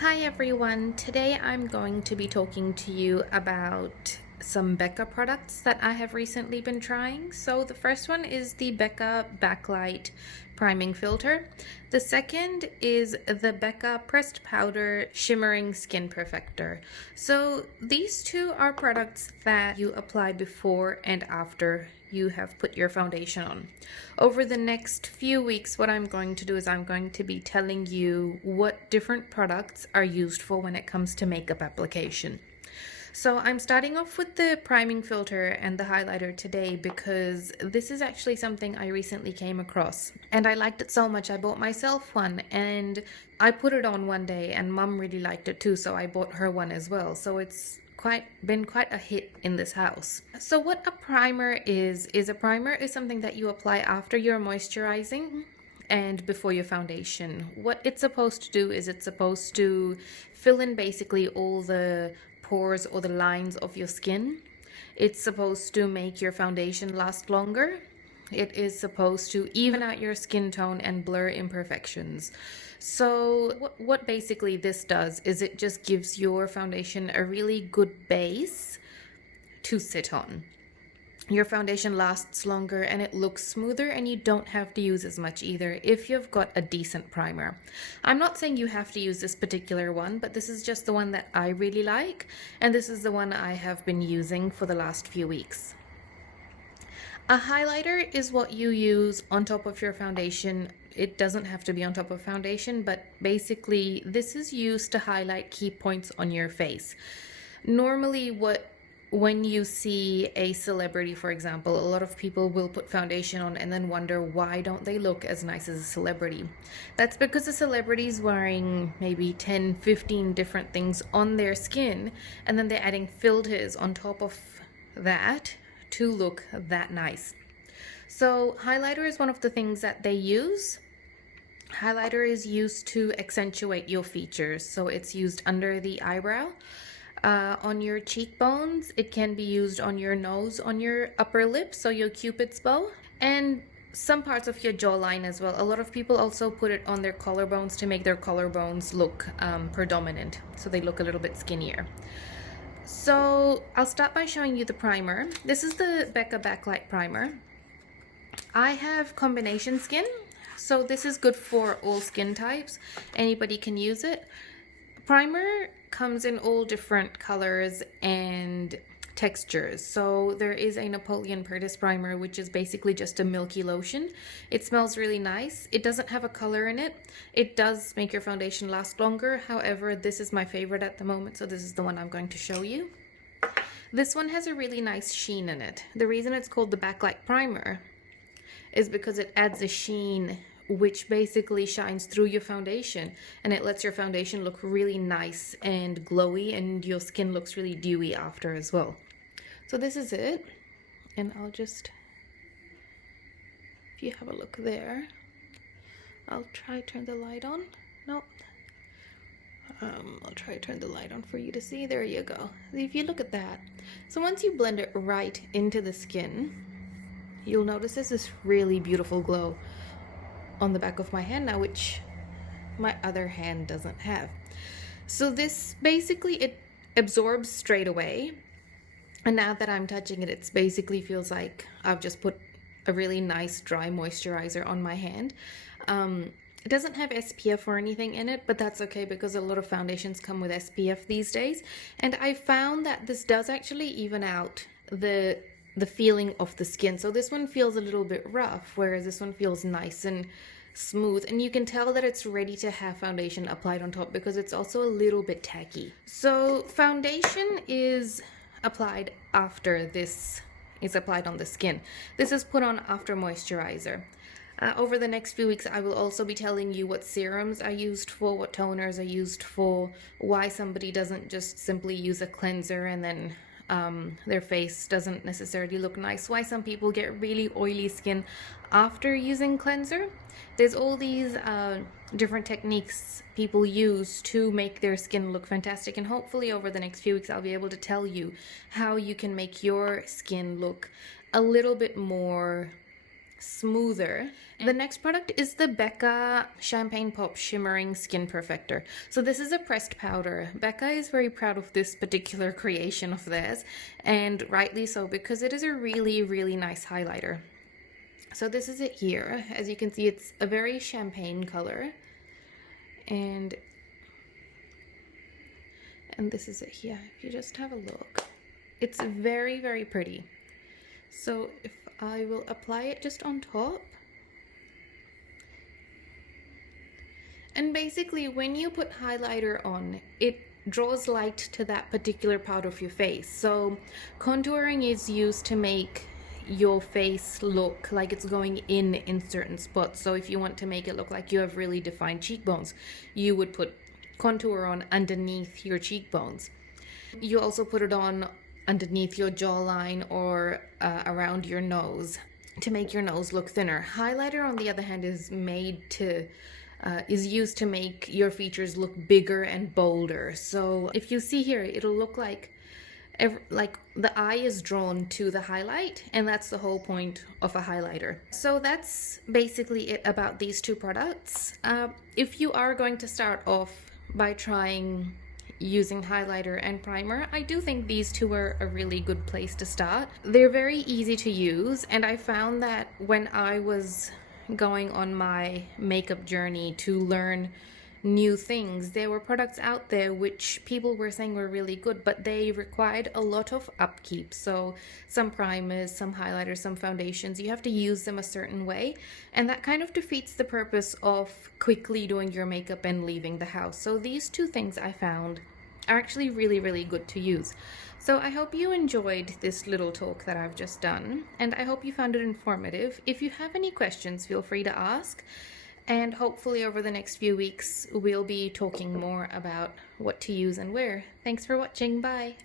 Hi everyone, today I'm going to be talking to you about some Becca products that I have recently been trying. So the first one is the Becca Backlight Priming Filter. The second is the Becca Pressed Powder Shimmering Skin Perfector. So these two are products that you apply before and after you have put your foundation on. Over the next few weeks, what I'm going to do is I'm going to be telling you what different products are used for when it comes to makeup application. So I'm starting off with the priming filter and the highlighter today because this is actually something I recently came across and I liked it so much I bought myself one, and I put it on one day and mum really liked it too, so I bought her one as well. So it's been quite a hit in this house. So what a primer is a primer is something that you apply after you're moisturizing and before your foundation. What it's supposed to do is it's supposed to fill in basically all the pores or the lines of your skin. It's supposed to make your foundation last longer. It is supposed to even out your skin tone and blur imperfections. So what basically this does is it just gives your foundation a really good base to sit on. Your foundation lasts longer and it looks smoother, and you don't have to use as much either if you've got a decent primer. I'm not saying you have to use this particular one, but this is just the one that I really like, and this is the one I have been using for the last few weeks. A highlighter is what you use on top of your foundation. It doesn't have to be on top of foundation, but basically this is used to highlight key points on your face. Normally when you see a celebrity, for example, a lot of people will put foundation on and then wonder why don't they look as nice as a celebrity. That's because the celebrity is wearing maybe 10, 15 different things on their skin, and then they're adding filters on top of that to look that nice. So highlighter is one of the things that they use. Highlighter is used to accentuate your features. So it's used under the eyebrow, on your cheekbones. It can be used on your nose, on your upper lip, so your cupid's bow, and some parts of your jawline as well. A lot of people also put it on their collarbones to make their collarbones look predominant, so they look a little bit skinnier. So I'll start by showing you the primer. This is the Becca Backlight Primer. I have combination skin, so this is good for all skin types. Anybody can use it. Primer comes in all different colors and textures. So there is a Napoleon Purtis primer, which is basically just a milky lotion. It smells really nice. It doesn't have a color in it. It does make your foundation last longer. However, this is my favorite at the moment, so this is the one I'm going to show you. This one has a really nice sheen in it. The reason it's called the Backlight Primer is because it adds a sheen which basically shines through your foundation, and it lets your foundation look really nice and glowy, and your skin looks really dewy after as well. So this is it, and I'll just, if you have a look there, I'll try turn the light on. No. I'll try to turn the light on for you to see. There you go. If you look at that, so once you blend it right into the skin, you'll notice there's this really beautiful glow on the back of my hand now, which my other hand doesn't have. So this basically, it absorbs straight away, and now that I'm touching it, it's basically feels like I've just put a really nice dry moisturizer on my hand. It doesn't have SPF or anything in it, but that's okay because a lot of foundations come with SPF these days, and I found that this does actually even out the feeling of the skin. So this one feels a little bit rough, whereas this one feels nice and smooth, and you can tell that it's ready to have foundation applied on top because it's also a little bit tacky. So foundation is applied after this is applied on the skin. This is put on after moisturizer. Over the next few weeks, I will also be telling you what serums are used for, what toners are used for, why somebody doesn't just simply use a cleanser and then their face doesn't necessarily look nice, why some people get really oily skin after using cleanser. There's all these different techniques people use to make their skin look fantastic, and hopefully over the next few weeks I'll be able to tell you how you can make your skin look a little bit more smoother. The next product is the Becca Champagne Pop Shimmering Skin Perfector. So this is a pressed powder. Becca is very proud of this particular creation of theirs, and rightly so, because it is a really, really nice highlighter. So this is it here. As you can see, it's a very champagne color, and this is it here. If you just have a look, it's very, very pretty. So if I will apply it just on top, and basically when you put highlighter on, it draws light to that particular part of your face. So contouring is used to make your face look like it's going in certain spots. So if you want to make it look like you have really defined cheekbones, you would put contour on underneath your cheekbones. You also put it on underneath your jawline or around your nose to make your nose look thinner. Highlighter, on the other hand, is used to make your features look bigger and bolder. So if you see here, it'll look like the eye is drawn to the highlight, and that's the whole point of a highlighter. So that's basically it about these two products. If you are going to start off by trying using highlighter and primer, I do think these two are a really good place to start. They're very easy to use, and I found that when I was going on my makeup journey to learn new things, there were products out there which people were saying were really good, but they required a lot of upkeep. So some primers, some highlighters, some foundations, you have to use them a certain way, and that kind of defeats the purpose of quickly doing your makeup and leaving the house. So these two things I found are actually really, really good to use. So I hope you enjoyed this little talk that I've just done, and I hope you found it informative. If you have any questions, feel free to ask. And hopefully over the next few weeks, we'll be talking more about what to use and where. Thanks for watching. Bye.